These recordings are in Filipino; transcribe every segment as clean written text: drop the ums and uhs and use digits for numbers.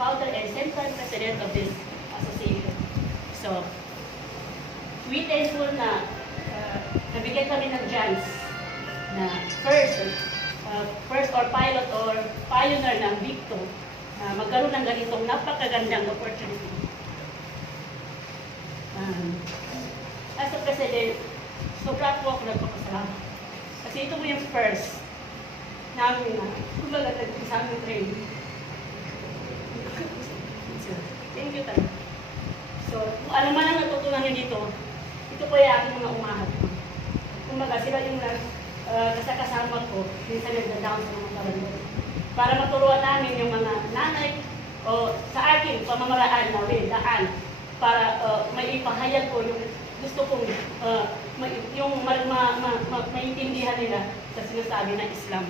founder and central president of this association. So, we thankful na nabigyan kami ng chance na first or pilot or pioneer ng Victo magkaroon ng ganitong napakagandang opportunity. As a president, sobra po ako nagpapasalamat. Kasi ito po yung first namin na kumbaga sa aming training. Thank you talaga. So, kung ano man ang natutunan nyo dito, ito po yung aking mga umahat. Kumbaga, sila yung kasama ko, minsan nagda-down sa mga barangay. Para maturuan namin yung mga nanay o sa akin, pamamaraan na daan para may ipahayag ko yung gusto kong yung maintindihan nila sa sinasabi ng Islam.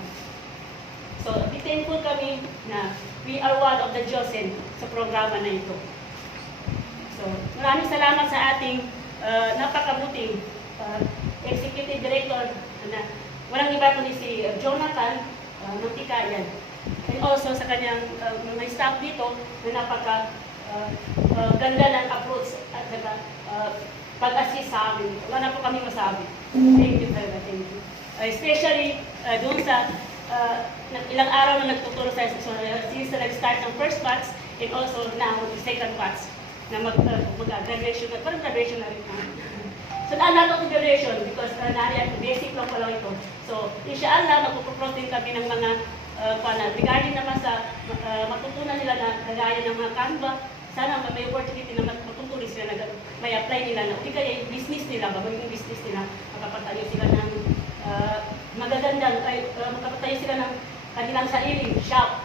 So, be thankful kami na we are one of the chosen sa programa na ito. So, maraming salamat sa ating napakabuting Executive Director na walang iba kundi si Jonathan Mantikayan. And also sa kanyang mga staff dito na napaka ganda ng approach at pag-assist sa amin. Wala na po kami masabi. Thank you talaga, thank you. Especially doon sa ilang araw na nagtuturo sa since na nag-start ng first batch and also now the second batch na mag-graduation na, parang graduation na rin na. So, naalala ko graduation because nariyan, basic lang pala ito. So, inshallah, magpuprotein kami ng mga regarding naman sa matutunan nila na kagaya ng mga Canva, sana may opportunity na matutunan sila na may apply nila na hindi kaya yung business nila, babaging business nila, makapatayo sila ng magagandang, makapatayo sila ng kanilang sariling shop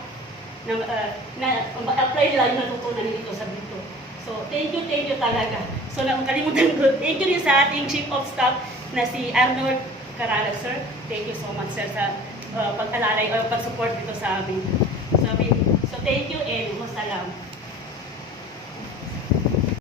na apply nila yung natutunan nito sa dito. So, thank you talaga. So, nakalimutan ko, thank you rin sa ating Chief of Staff na si Arnold Caralag, sir. Thank you so much, sir, sa pag-alalay o pag-support dito sa amin. So, thank you and wassalam.